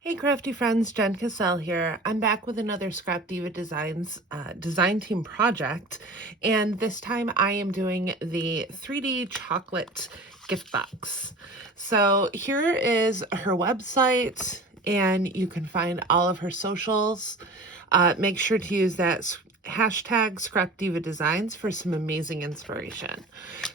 Hey crafty friends, Jen Cassell here. I'm back with another Scrapdiva Designs design team project, and this time I am doing the 3D chocolate gift box. So here is her website, and you can find all of her socials. Make sure to use that hashtag Scrapdiva Designs for some amazing inspiration.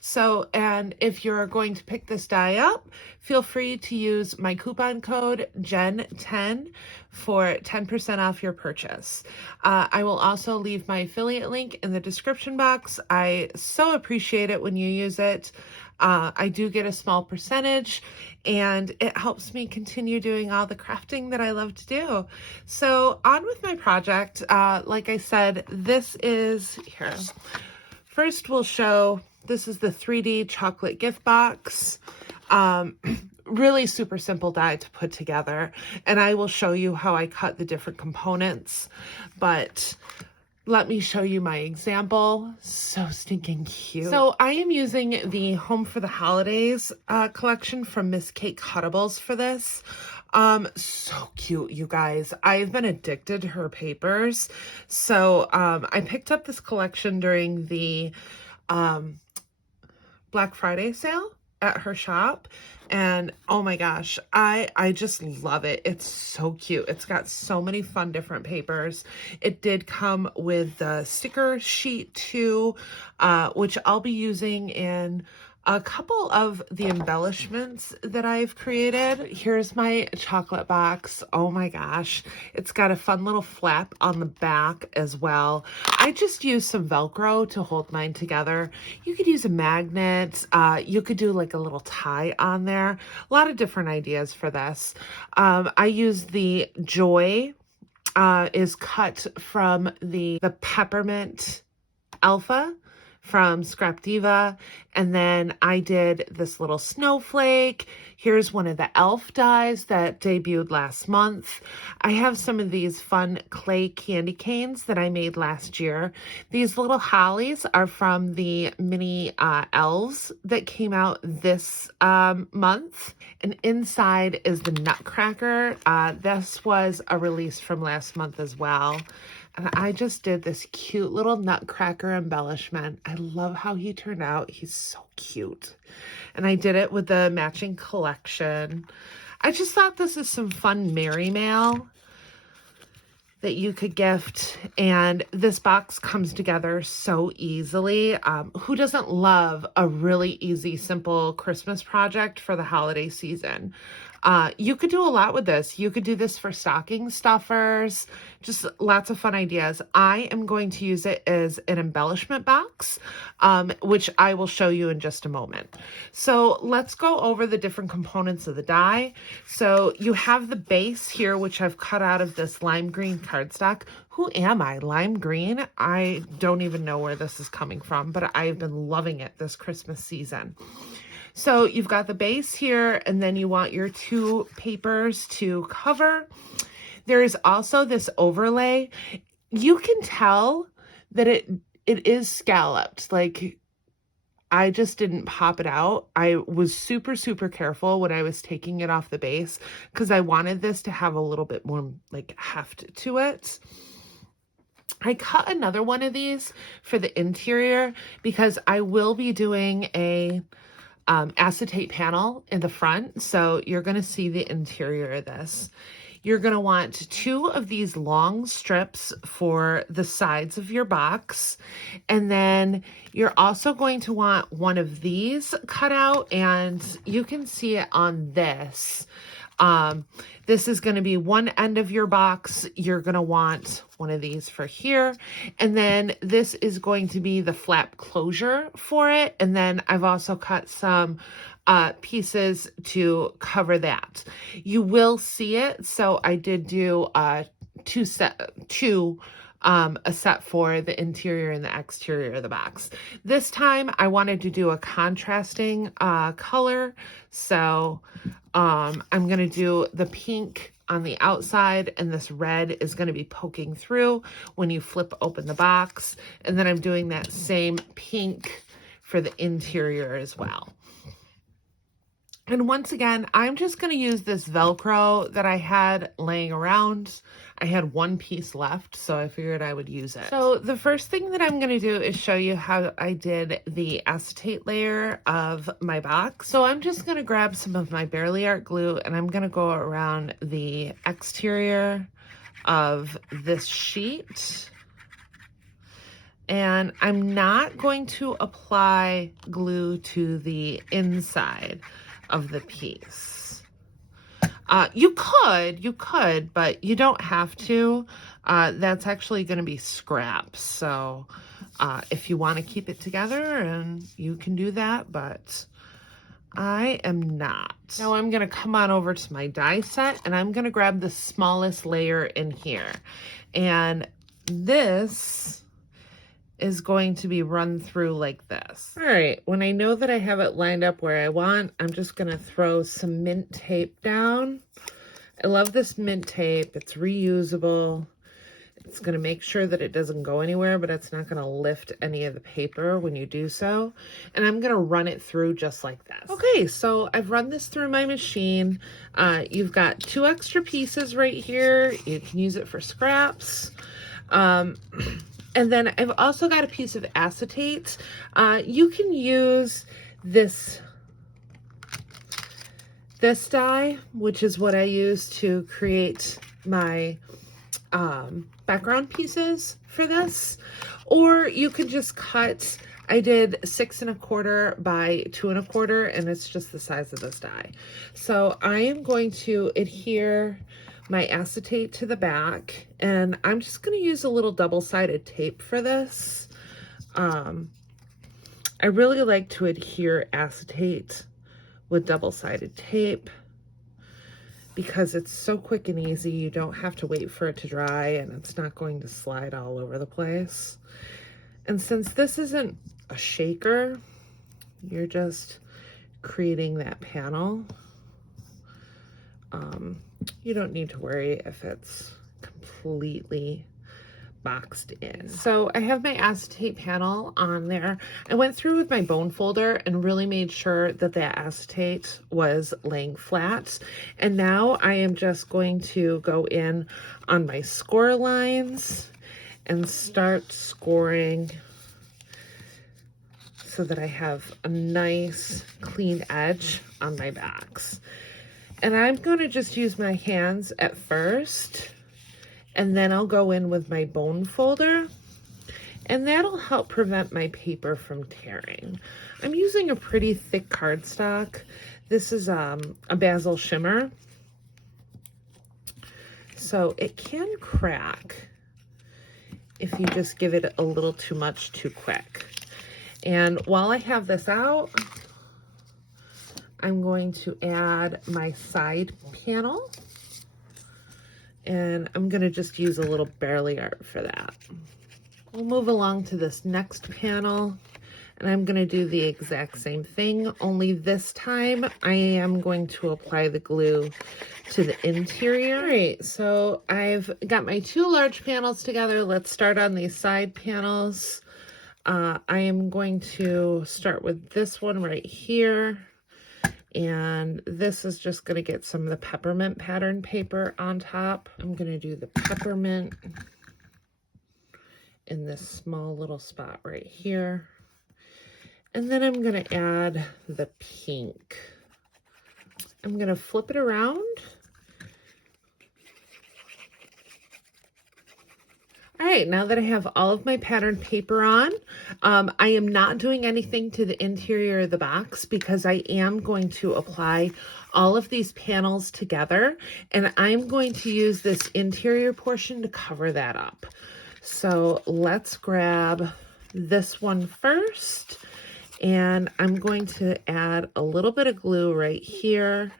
So, and if you're going to pick this die up, feel free to use my coupon code JEN10 for 10% off your purchase. I will also leave my affiliate link in the description box. I so appreciate it when you use it. I do get a small percentage, and it helps me continue doing all the crafting that I love to do. So on with my project. Like I said, this is here. First, we'll show, this is the 3D chocolate gift box. Really super simple die to put together. And I will show you how I cut the different components. But let me show you my example. So stinking cute. So I am using the Home for the Holidays collection from Miss Kate Cuttables for this. So cute, you guys. I've been addicted to her papers. So I picked up this collection during the Black Friday sale at her shop, and oh my gosh, I just love it. It's so cute. It's got so many fun different papers. It did come with the sticker sheet too, which I'll be using in a couple of the embellishments that I've created. Here's my chocolate box. Oh my gosh. It's got a fun little flap on the back as well. I just used some Velcro to hold mine together. You could use a magnet. You could do like a little tie on there. A lot of different ideas for this. I used the Joy, is cut from the Peppermint Alpha from Scrapdiva, and then I did this little snowflake. Here's one of the elf dies that debuted last month. I have some of these fun clay candy canes that I made last year. These little hollies are from the mini elves that came out this month, and inside is the Nutcracker. This was a release from last month as well. And I just did this cute little Nutcracker embellishment. I love how he turned out. He's so cute. And I did it with the matching collection. I just thought this is some fun Merry Mail that you could gift. And this box comes together so easily. Who doesn't love a really easy, simple Christmas project for the holiday season? You could do a lot with this. You could do this for stocking stuffers, just lots of fun ideas. I am going to use it as an embellishment box, which I will show you in just a moment. So let's go over the different components of the die. So you have the base here, which I've cut out of this lime green cardstock. Who am I? Lime green? I don't even know where this is coming from, but I've been loving it this Christmas season. So you've got the base here, and then you want your two papers to cover. There is also this overlay. You can tell that it is scalloped. Like, I just didn't pop it out. I was super, super careful when I was taking it off the base because I wanted this to have a little bit more like heft to it. I cut another one of these for the interior because I will be doing a acetate panel in the front. So you're going to see the interior of this. You're going to want two of these long strips for the sides of your box. And then you're also going to want one of these cut out, and you can see it on this. This is going to be one end of your box. You're going to want one of these for here. And then this is going to be the flap closure for it. And then I've also cut some pieces to cover that. You will see it. So I did do a set for the interior and the exterior of the box. This time I wanted to do a contrasting color. So I'm going to do the pink on the outside, and this red is going to be poking through when you flip open the box. And then I'm doing that same pink for the interior as well. And once again, I'm just going to use this Velcro that I had laying around. I had one piece left, so I figured I would use it. So the first thing that I'm going to do is show you how I did the acetate layer of my box. So I'm just going to grab some of my Barely Art glue and I'm going to go around the exterior of this sheet. And I'm not going to apply glue to the inside of the piece. You could, but you don't have to. That's actually going to be scraps. So if you want to keep it together, and you can do that, but I am not. Now I'm going to come on over to my die set and I'm going to grab the smallest layer in here. And this is going to be run through like this. All right, when I know that I have it lined up where I want, I'm just gonna throw some mint tape down. I love this mint tape, it's reusable. It's gonna make sure that it doesn't go anywhere, but it's not gonna lift any of the paper when you do so. And I'm gonna run it through just like this. Okay, so I've run this through my machine. You've got 2 extra pieces right here. You can use it for scraps. And then I've also got a piece of acetate. You can use this die, which is what I use to create my background pieces for this. Or you could just cut, I did 6 1/4 by 2 1/4, and it's just the size of this die. So I am going to adhere my acetate to the back, and I'm just going to use a little double-sided tape for this. I really like to adhere acetate with double-sided tape because it's so quick and easy. You don't have to wait for it to dry, and it's not going to slide all over the place. And since this isn't a shaker, you're just creating that panel. You don't need to worry if it's completely boxed in. So I have my acetate panel on there. I went through with my bone folder and really made sure that that acetate was laying flat. And now I am just going to go in on my score lines and start scoring so that I have a nice clean edge on my box. And I'm going to just use my hands at first, and then I'll go in with my bone folder, and that'll help prevent my paper from tearing. I'm using a pretty thick cardstock. This is a Basil Shimmer, so it can crack if you just give it a little too much too quick. And while I have this out, I'm going to add my side panel, and I'm going to just use a little Barely Art for that. We'll move along to this next panel, and I'm going to do the exact same thing, only this time I am going to apply the glue to the interior. All right, so I've got my 2 large panels together. Let's start on these side panels. I am going to start with this one right here. And this is just going to get some of the peppermint pattern paper on top. I'm going to do the peppermint in this small little spot right here. And then I'm going to add the pink. I'm going to flip it around. All right, now that I have all of my pattern paper on, I am not doing anything to the interior of the box because I am going to apply all of these panels together, and I'm going to use this interior portion to cover that up. So let's grab this one first, and I'm going to add a little bit of glue right here.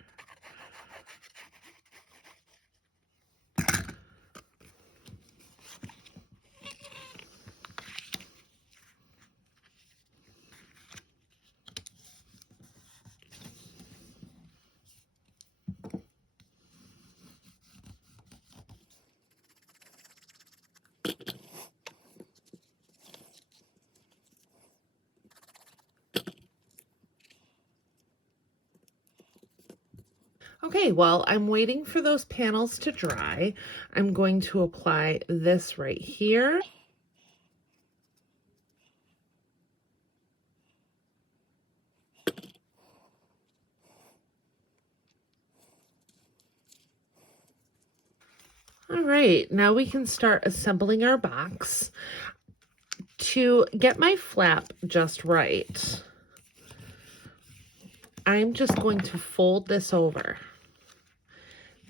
Okay, while I'm waiting for those panels to dry, I'm going to apply this right here. All right, now we can start assembling our box. To get my flap just right, I'm just going to fold this over.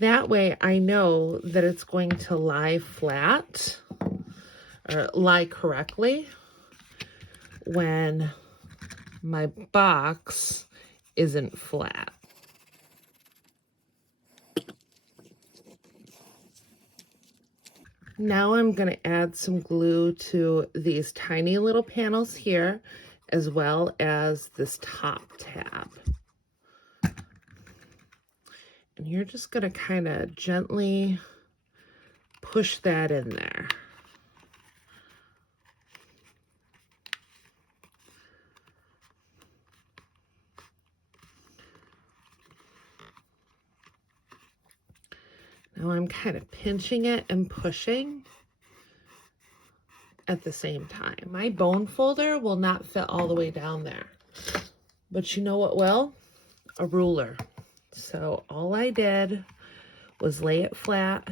That way I know that it's going to lie flat or lie correctly when my box isn't flat. Now I'm going to add some glue to these tiny little panels here, as well as this top tab. And you're just going to kind of gently push that in there. Now I'm kind of pinching it and pushing at the same time. My bone folder will not fit all the way down there, but you know what will? A ruler. So all I did was lay it flat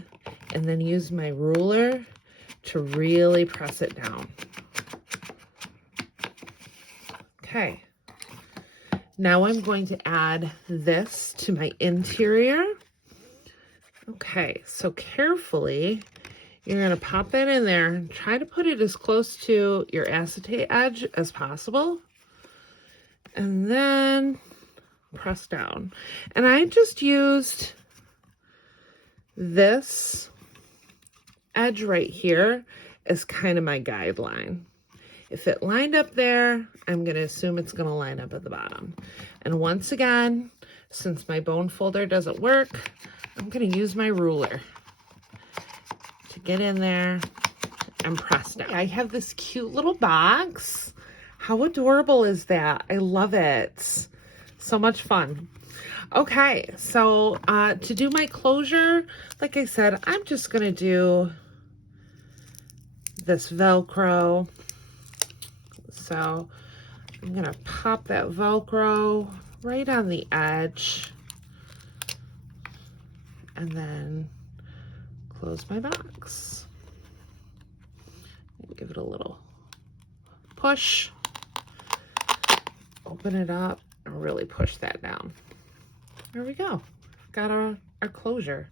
and then use my ruler to really press it down. Okay. Now I'm going to add this to my interior. Okay, so carefully, you're going to pop that in there and try to put it as close to your acetate edge as possible. And then press down. And I just used this edge right here as kind of my guideline. If it lined up there, I'm going to assume it's going to line up at the bottom. And once again, since my bone folder doesn't work, I'm going to use my ruler to get in there and press down. I have this cute little box. How adorable is that? I love it. So much fun. Okay, so to do my closure, like I said, I'm just going to do this Velcro. So I'm going to pop that Velcro right on the edge and then close my box. Give it a little push, open it up, and really push that down. There we go. Got our closure.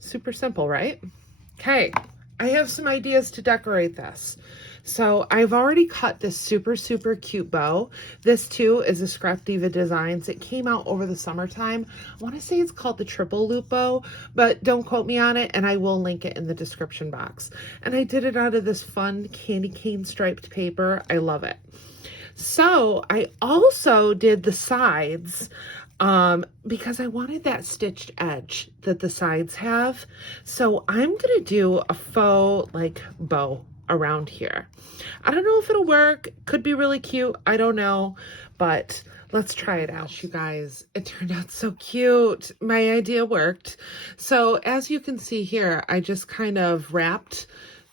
Super simple, right? Okay, I have some ideas to decorate this. So I've already cut this super, super cute bow. This too is a Scrapdiva Designs. It came out over the summertime. I want to say it's called the triple loop bow, but don't quote me on it, and I will link it in the description box. And I did it out of this fun candy cane striped paper. I love it. So I also did the sides because I wanted that stitched edge that the sides have. So I'm going to do a faux like bow around here. I don't know if it'll work. Could be really cute. I don't know, but let's try it out. You guys, it turned out so cute. My idea worked. So as you can see here, I just kind of wrapped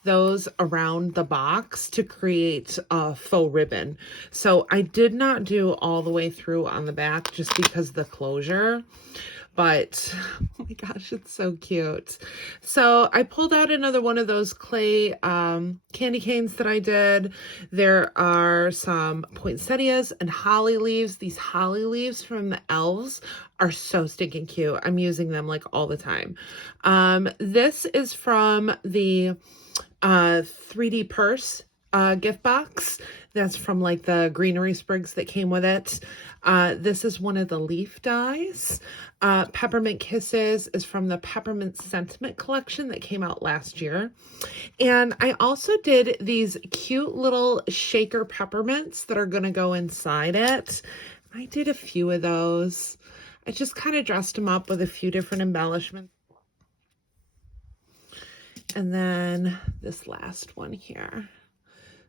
those around the box to create a faux ribbon. So I did not do all the way through on the back just because of the closure, but oh my gosh, it's so cute. So I pulled out another one of those clay candy canes that I did. There are some poinsettias and holly leaves. These holly leaves from the elves are so stinking cute. I'm using them like all the time. This is from the 3D purse gift box. That's from like the greenery sprigs that came with it. This is one of the leaf dies. Peppermint Kisses is from the Peppermint Sentiment collection that came out last year. And I also did these cute little shaker peppermints that are going to go inside it. I did a few of those. I just kind of dressed them up with a few different embellishments. And then this last one here.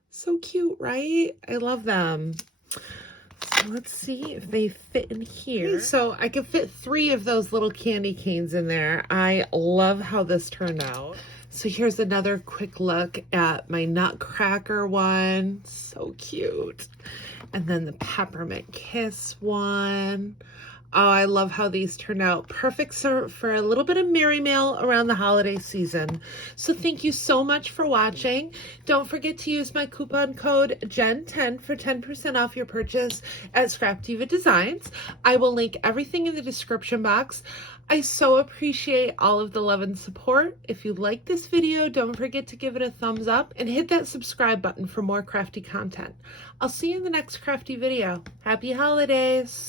So cute, right? I love them. So let's see if they fit in here. Okay, so I could fit 3 of those little candy canes in there. I love how this turned out. So here's another quick look at my nutcracker one. So cute. And then the peppermint kiss one. Oh, I love how these turned out. Perfect for a little bit of merry mail around the holiday season. So thank you so much for watching. Don't forget to use my coupon code JEN10 for 10% off your purchase at Scrapdiva Designs. I will link everything in the description box. I so appreciate all of the love and support. If you like this video, don't forget to give it a thumbs up and hit that subscribe button for more crafty content. I'll see you in the next crafty video. Happy holidays!